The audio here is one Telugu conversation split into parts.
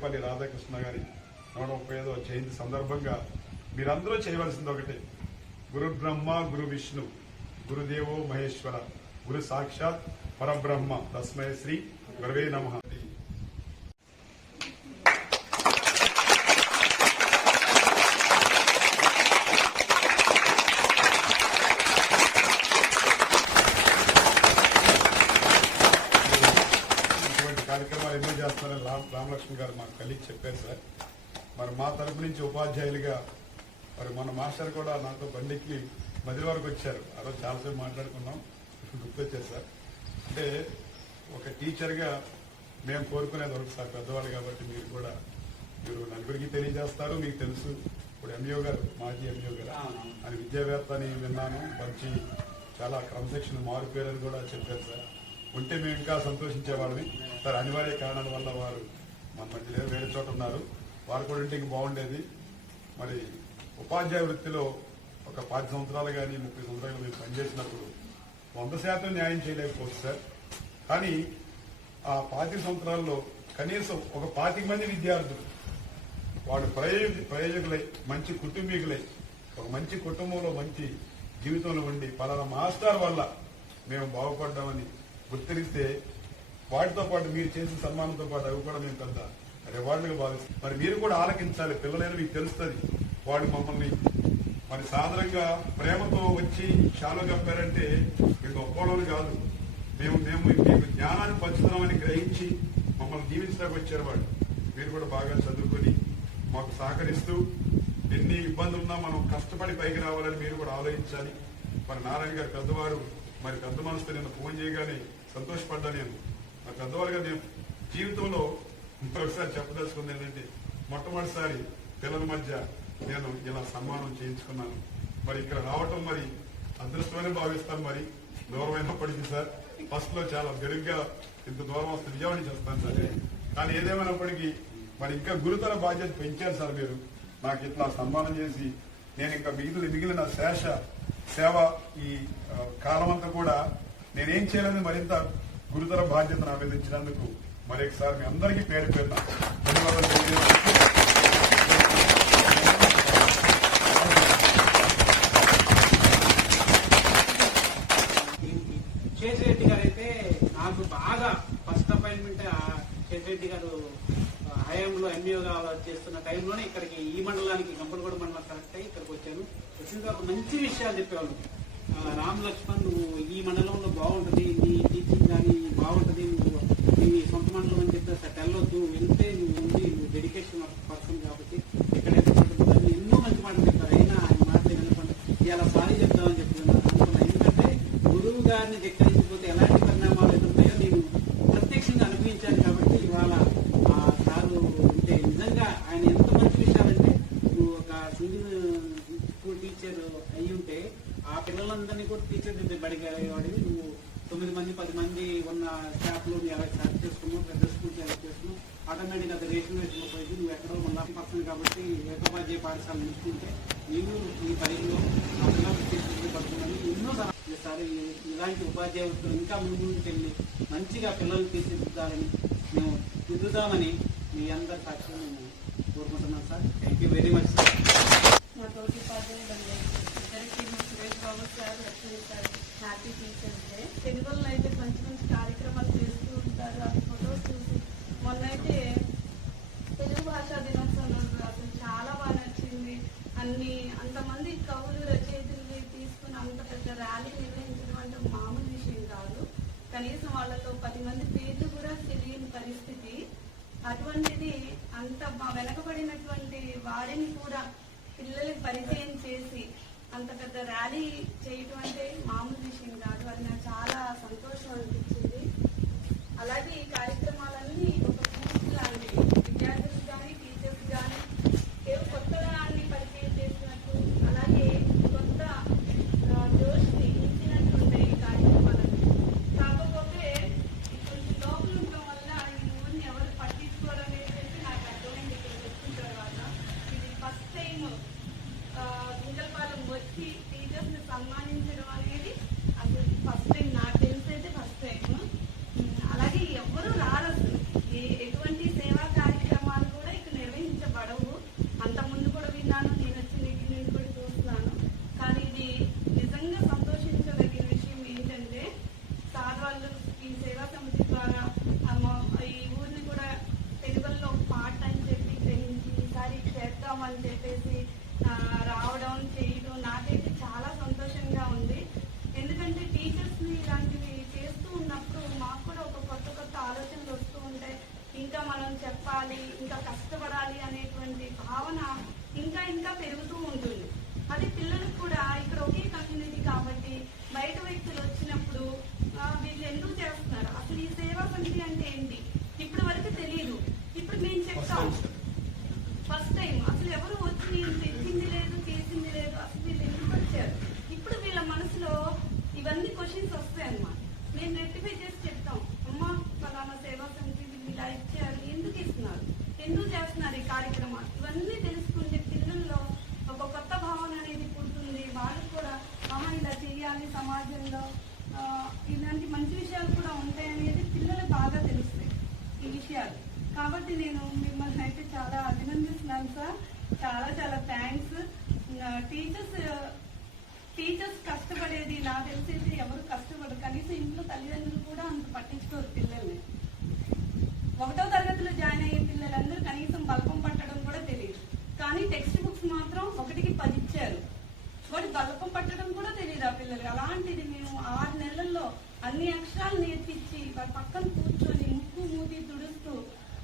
సర్వేపల్లి రాధాకృష్ణ గారి 135వ జయంతి సందర్భంగా మీరందరూ చేయవలసింది ఒకటే, గురు బ్రహ్మ గురు విష్ణు గురుదేవో మహేశ్వర గురు సాక్షాత్ పరబ్రహ్మ తస్మై శ్రీ గురవే నమః. కార్యక్రమాలు ఎన్నో చేస్తారని రామలక్ష్మి గారు మా కలీగ్ చెప్పారు సార్. మరి మా తరపు నుంచి ఉపాధ్యాయులుగా మరి మన మాస్టర్ కూడా నాతో బండికి మధ్య వరకు వచ్చారు. ఆ రోజు చాలాసేపు మాట్లాడుకున్నాం, గుర్తొచ్చారు సార్. అంటే ఒక టీచర్గా మేము కోరుకునేది ఒకటి సార్, పెద్దవాళ్ళు కాబట్టి మీరు నలుగురికి తెలియజేస్తారు. మీకు తెలుసు, ఇప్పుడు ఎంఈఓ గారు, మాజీ ఎంఈఓ గారు అని విద్యావేత్త అని విన్నాను, మంచి చాలా క్రమశిక్షణ మారిపోయారని కూడా చెప్పారు సార్. ఉంటే మేము ఇంకా సంతోషించేవాళ్ళని సార్. అనివార్య కారణాల వల్ల వారు మన మధ్య వేరే చోట ఉన్నారు. వారు కూడా ఉంటే ఇంక బాగుండేది. మరి ఉపాధ్యాయ వృత్తిలో ఒక 10 సంవత్సరాలు కానీ 30 సంవత్సరాలు మేము పనిచేసినప్పుడు 100% న్యాయం చేయలేకపోవచ్చు సార్. కానీ ఆ 25 సంవత్సరాల్లో కనీసం ఒక 25 మంది విద్యార్థులు వాడు ప్రయోజకులై, మంచి కుటుంబీకులై, ఒక మంచి కుటుంబంలో మంచి జీవితంలో ఉండి పలానా మాస్టర్ వల్ల మేము బాగుపడ్డామని గుర్తిరిస్తే, వాటితో పాటు మీరు చేసిన సన్మానంతో పాటు అవి కూడా మేము పెద్ద రివార్డులుగా భావిస్తాం. మరి మీరు కూడా ఆలకించాలి. పిల్లలైనా మీకు తెలుస్తుంది, వాడు మమ్మల్ని మరి సాధారణంగా ప్రేమతో వచ్చి షాలో కప్పారంటే మీకు ఒక్కోళ్ళు కాదు, మేము మీకు జ్ఞానాన్ని పంచుతున్నామని గ్రహించి మమ్మల్ని జీవించడానికి వచ్చారు వాడు. మీరు కూడా బాగా చదువుకొని మాకు సహకరిస్తూ, ఎన్ని ఇబ్బందులున్నా మనం కష్టపడి పైకి రావాలని మీరు కూడా ఆలోచించాలి. మరి నారాయణ గారు పెద్దవారు, మరి పెద్ద మనసుతో నేను ఫోన్ చేయగానే సంతోషపడ్డా. నేను మరి పెద్దవారుగా నేను జీవితంలో మరొకసారి చెప్పదలుచుకుంది ఏంటంటే, మొట్టమొదటిసారి పిల్లల మధ్య నేను ఇలా సన్మానం చేయించుకున్నాను. మరి ఇక్కడ రావటం మరి అదృష్టమని భావిస్తాను. మరి దూరం అయినప్పటికీ సార్, ఫస్ట్ లో చాలా బెరుగ్గా ఇంత దూరం వస్తే విజయవాడ చేస్తాను సార్. కానీ ఏదేమైనప్పటికీ మరి ఇంకా గురుతర బాధ్యత పెంచారు సార్ మీరు. నాకు ఇట్లా సన్మానం చేసి నేను ఇంకా మిగిలిన శేష సేవ ఈ కాలం అంతా కూడా నేనేం చేయాలని మరింత గురుతర బాధ్యత నా మీద ఇచ్చినందుకు మరొకసారి మీ అందరికీ పేరు పేరున ధన్యవాదాలు తెలియజేస్తున్నాను. శేషరెడ్డి గారు అయితే నాకు బాగా ఫస్ట్ అపాయింట్మెంట్ శేషరెడ్డి గారు హయాంలో ఎంఈఓగా చేస్తున్న టైంలోనే ఇక్కడికి ఈ మండలానికి గంపలగూడ మండలం కరెక్ట్ అయ్యి ఇక్కడికి వచ్చాను. వచ్చిన తర్వాత మంచి విషయాలు చెప్పేవాళ్ళు. రామ్ లక్ష్మణ్, నువ్వు ఈ మండలంలో బాగుంటుంది, నీ టీచింగ్ కానీ బాగుంటుంది, నువ్వు నీ సొంత మండలం అని చెప్పి అసలు వెళ్ళొద్దు, వెళ్తే నువ్వు డెడికేషన్ పర్సన్ కాబట్టి ఎక్కడైతే ఎన్నో మంచి మాటలు చెప్పారు. అయినా ఆయన మాటలు వినకుండా ఇలా సారీ చెప్తామని చెప్తున్నారు అనుకున్నా. ఎందుకంటే గురువు గారిని ధిక్కరించిపోతే ఎలాంటి పరిణామాలు ఎదురుతాయో నేను ప్రత్యక్షంగా అనుభవించాను. కాబట్టి ఇవాళ సారు అంటే నిజంగా ఆయన ఎంత మంచి విషయాలంటే, నువ్వు ఒక సింగిల్ స్కూల్ టీచర్ అయి ఉంటే ఆ పిల్లలందరినీ కూడా టీచర్ బడికి వాడివి. నువ్వు 9 మంది 10 మంది ఉన్న స్టాఫ్ లో నువ్వు ఎలా సెలెక్ట్ చేసుకున్నావు, పెద్ద స్కూల్ సెలెక్ట్ చేసుకున్నావు, ఆటోమేటిక్ అది రేషన్ వేసిన పోయింది. నువ్వు ఎక్కడో 1% కాబట్టి ఏకోపాధ్యాయ పాఠశాల నిలుచుకుంటే నీవు ఈ పరిధిలో ఆ పిల్లలకు తీర్చిదిద్దబడుతుందని ఎన్నో సార్లు ఇలాంటి ఉపాధ్యాయులు ఇంకా ముందుకు వెళ్ళి మంచిగా పిల్లల్ని తీర్చిదిద్దాలని మేము దిద్దుదామని మీ అందరి సాక్షి మేము కోరుకుంటున్నాం sir. Thank you very much sir. మా తోటి ఉపాధ్యాయులు ఇద్దరికి Suresh Babu sir, Lakshmi sir happy teachers day. తెలుగులో అయితే మంచి మంచి కార్యక్రమాలు చేస్తూ ఉంటారు. అది ఫొటోస్ చూసి మొన్నైతే తెలుగు భాషా దినోత్సవం అసలు చాలా బాగా నచ్చింది. అంతమంది కవులు రచయితలు తీసుకుని అంత పెద్ద ర్యాలీ నిర్వహించడం అంటే మామూలు విషయం కాదు. కనీసం వాళ్ళలో 10 మంది పేర్లు కూడా తెలియని పరిస్థితి. అటువంటిది అంత వెనకబడినటువంటి వారిని కూడా పిల్లలకి పరిచయం చేసి అంత పెద్ద ర్యాలీ చేయటం అంటే మామూలు విషయం కాదు. అది నాకు చాలా సంతోషం అనిపించింది. అలాగే ఈ కార్యక్రమాలన్నీ ఒక పూర్తి లాంటివి, విద్యార్థులకు కానీ టీచర్స్ కానీ కొత్తగా అన్ని పరిచయం చేసినట్టు, అలాగే కొత్త జోష్ని ఇచ్చినట్టు ఉంటాయి ఈ కార్యక్రమాలన్నీ. కాకపోతే కొంచెం లోపల ఉండటం వల్ల ఈ ఊరిని ఎవరు పట్టించుకోవడం అనేది నాకు అర్థమైంది. ఇక్కడ వచ్చిన తర్వాత ఇది ఫస్ట్ టైం గుంటలపాలెం వచ్చి టీచర్స్ ని సన్మానించడం అనేది అసలు ఫస్ట్ టైం. నాకు తెలిసైతే ఫస్ట్ టైం. అలాగే ఎవరు రారు మేము రెక్టిఫై చేసి చెప్తాం. అమ్మ ఫలానా సేవా సమితి వీళ్ళు ఇలా ఇచ్చారు, ఎందుకు ఇస్తున్నారు, ఎందుకు చేస్తున్నారు ఈ కార్యక్రమాలు, ఇవన్నీ తెలుసుకుంటే పిల్లల్లో ఒక కొత్త భావన అనేది పుడుతుంది. వాళ్ళకు కూడా ఇలా చేయాలి, సమాజంలో ఇలాంటి మంచి విషయాలు కూడా ఉంటాయనేది పిల్లలకు బాగా తెలుస్తాయి ఈ విషయాలు. కాబట్టి నేను మిమ్మల్ని అయితే చాలా అభినందిస్తున్నాను సార్. చాలా చాలా థ్యాంక్స్. టీచర్స్ కష్టపడేది నాకు తెలిసి ఎవరు కష్టపడరు. కనీసం ఇంట్లో తల్లిదండ్రులు కూడా అంత పట్టించుకోరు పిల్లల్ని. 1వ తరగతిలో జాయిన్ అయ్యే పిల్లలందరూ కనీసం బల్పం పట్టడం కూడా తెలియదు. కానీ టెక్స్ట్ బుక్స్ మాత్రం 1కి 10 ఇచ్చారు. వాటి బల్పం పట్టడం కూడా తెలియదు ఆ పిల్లలు. అలాంటిది మేము 6 నెలల్లో అన్ని అక్షరాలు నేర్పించి వారి పక్కన కూర్చొని ముక్కు మూతి తుడుస్తూ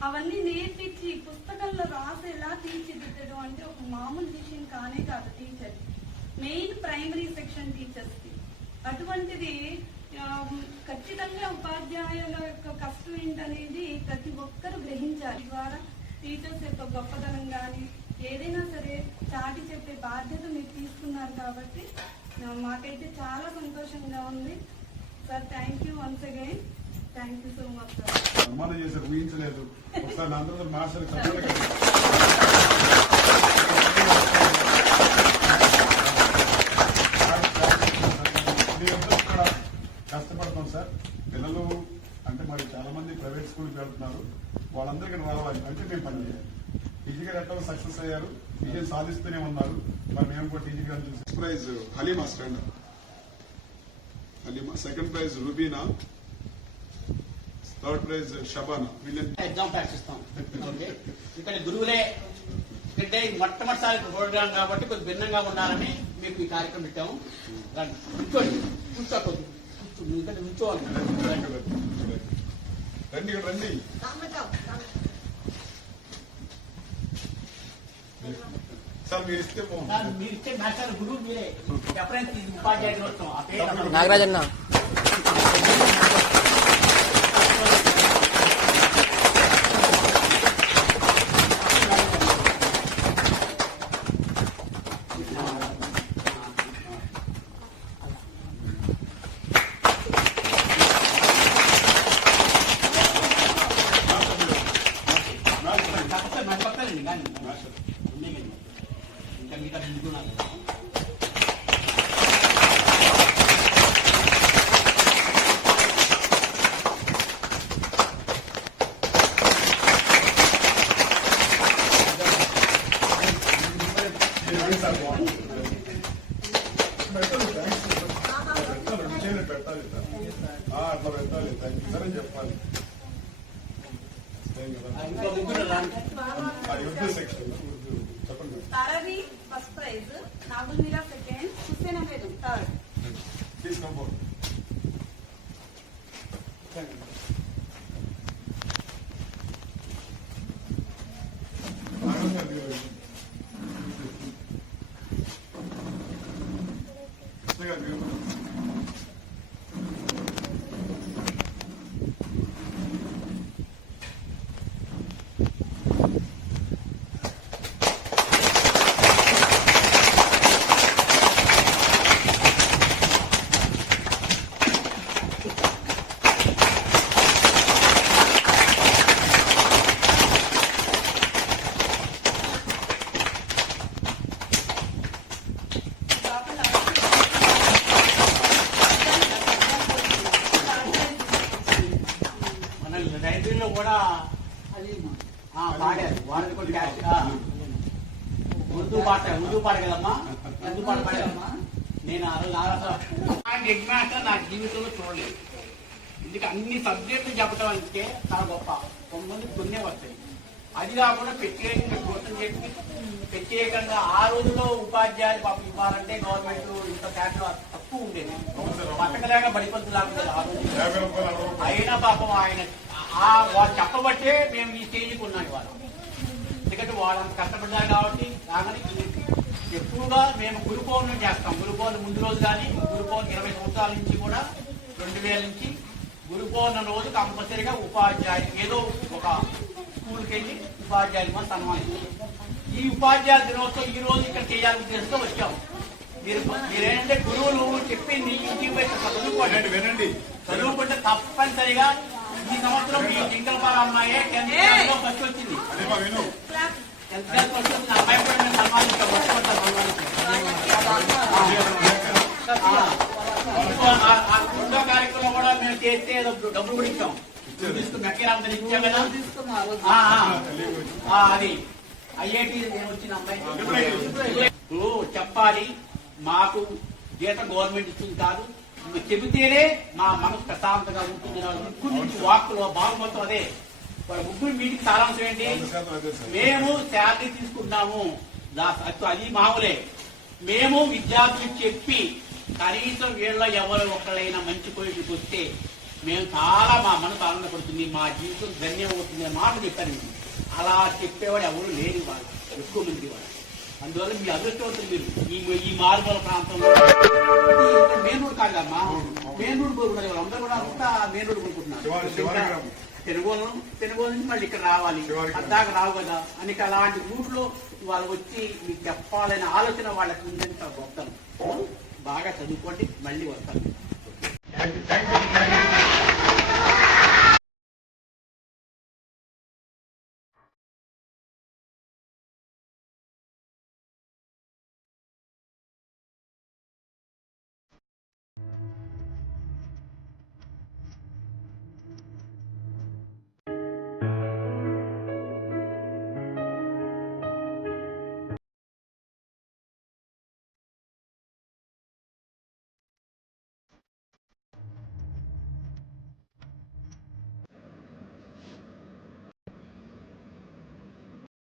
అవన్నీ నేర్పించి పుస్తకంలో రాసేలా తీర్చిదిద్దడం అంటే ఒక మామూలు విషయం కానే కాదు. Teacher main primary section teachers కి అటువంటిది ఖచ్చితంగా ఉపాధ్యాయుల యొక్క కష్టం ఏంటనేది ప్రతి ఒక్కరు గ్రహించాలి. ద్వారా టీచర్స్ యొక్క గొప్పదనం కానీ ఏదైనా సరే చాటి చెప్పే బాధ్యత మీరు తీసుకున్నారు కాబట్టి మాకైతే చాలా సంతోషంగా ఉంది sir. Thank you once again. Thank you so much sir. సన్మానం చేశారు, ఊహించలేదు. ఒకసారి అందరూ మాస్టర్ కూడా కష్టపడతాం సార్. పిల్లలు అంటే మరి చాలా మంది ప్రైవేట్ స్కూల్కి వెళ్తున్నారు, వాళ్ళందరికీ రావాలి అంటే మేము పనిచేయాలి. టీజీ గారు ఎట్లా సక్సెస్ అయ్యారు, విజయం సాధిస్తూనే ఉన్నారు. మరి మేము కూడా టీజీ గారు చూసి prize Halima stand, Halima. Second prize Rubina, third prize Shabana. Exam ప్రాక్టిస్తాం. ఇక్కడ గురువులే అంటే మొట్టమొదటిసారి ప్రోగ్రాం కాబట్టి కొద్దిగా భిన్నంగా ఉండాలని మీకు ఈ కార్యక్రమం పెట్టాము. కూర్చోండి, కూర్చోకూడదు, ఇక్కడ కూర్చోవాలి. రండి ఇక్కడ రండి. సార్ మీరు ఇస్తే బాగుంది. మీరు ఇచ్చే మాస్టర్ గురువు మీరే. ఎప్పుడైనా ఉపాధ్యాయ దినోత్సవం ఆ పేరు నాగరాజన్న పక్కనండి కానీ ఇంకా మీకు అది ఎందుకున్నాను. పెట్టాలి అట్లా పెట్టాలి. థ్యాంక్ యూ సార్ అని చెప్పాలి. ఇంకా ముగ్గురు సెక్షన్ చెప్పండి. తారవి ఫస్ట్ ప్రైజ్, నాగుల్ మీరా సెకండ్, హుస్సేనా మేడం థర్డ్. తీసుకోండి. లైబ్రరీలో కూడా పాడారు. వాళ్ళది కూడా ఉర్దూ పాట కదమ్మా, ఉర్దూ పాట పాడారమ్మా. నేను హెడ్ మాస్టర్ నా జీవితంలో చూడలేదు. ఎందుకంటే అన్ని సబ్జెక్టులు చెప్పడం అంటే చాలా గొప్ప. కొంతమంది కొన్నే వస్తాయి. అది కాకుండా ప్రత్యేకంగా కోసం చెప్పి ప్రత్యేకంగా ఆ రోజులో ఉపాధ్యాయులు పాపం ఇవ్వాలంటే గవర్నమెంట్ ఇంత ట్యాక్స్ తక్కువ ఉండేది. పట్టకలేక బడిపంతు లాగా ఆ రోజు అయినా పాపం ఆయన వాళ్ళు చెప్పబట్టే మేము ఈ స్టేజ్కి ఉన్నాం ఇవాళ. ఎందుకంటే వాళ్ళంత కష్టపడ్డారు కాబట్టి. కానీ ఎక్కువగా మేము గురు పౌర్ణమి చేస్తాం. గురు పౌర్ణమి ముందు రోజు కానీ గురు పౌర్ణమి 20 సంవత్సరాల నుంచి కూడా 2000 నుంచి గురు పౌర్ణమి రోజు కంపల్సరీగా ఉపాధ్యాయులు ఏదో ఒక స్కూల్కి వెళ్ళి ఉపాధ్యాయులు మనం సన్మానిస్తాం. ఈ ఉపాధ్యాయుల దినోత్సవం ఈ రోజు ఇక్కడ చేయాలని ఉద్దేశంతో వచ్చాము. మీరేంటంటే గురువులు చెప్పింది ఇంటికి చదువుకోండి, వినండి. చదువుకుంటే తప్పనిసరిగా ఈ సంవత్సరం మీ జింకలపాల అమ్మాయి 10th class లో ఫస్ట్ వచ్చింది. అదే మా విను 10th class ఫస్ట్ వచ్చింది. అమ్మాయి కూడా మేము సన్మానిస్తాం. రెండో కార్యక్రమం కూడా మేము చేస్తే డబ్బులు కూడా ఇచ్చాం. మెక్కరాంతం ఇచ్చాం కదా. అది ఐఐటి వచ్చిన అమ్మాయి చెప్పాలి. మాకు జీతం గవర్నమెంట్ ఇచ్చింది కాదు, చెబితేనే మా మనసు ప్రశాంతంగా ఉంటుంది. ముగ్గురు నుంచి వాక్కులు బాగు మొత్తం అదే. ముగ్గురు మీటింగ్ సారాంశం ఏంటి? మేము శాలరీ తీసుకుంటున్నాము, అది మామూలే. మేము విద్యార్థులకు చెప్పి కనీసం వీళ్ళ ఎవరు ఒకళ్ళైనా మంచి పొజిషన్కి వస్తే మేము చాలా మా మనసు ఆనందపడుతుంది, మా జీవితం ధన్యమవుతుంది అని మాట చెప్పారు. అలా చెప్పేవాడు ఎవరు లేని వాళ్ళు, ఎక్కువ మంది వాళ్ళు. అందువల్ల మీ అదృష్టవంతులు మీరు ఈ మారుమూల ప్రాంతంలో. మెయిన్ రోడ్ కాదమ్మా, మెయిన్ రోడ్ పోతున్నారు అందరూ కూడా అంతా మెయిన్ రోడ్ కొనుక్కుంటున్నారు. తెలుగు నుంచి మళ్ళీ ఇక్కడ రావాలి, అద్దాక రావు కదా అని అలాంటి రూట్లో వాళ్ళు వచ్చి మీకు చెప్పాలనే ఆలోచన వాళ్ళకి ఉందని గొప్పతనం. బాగా చదువుకోండి, మళ్ళీ వస్తాను.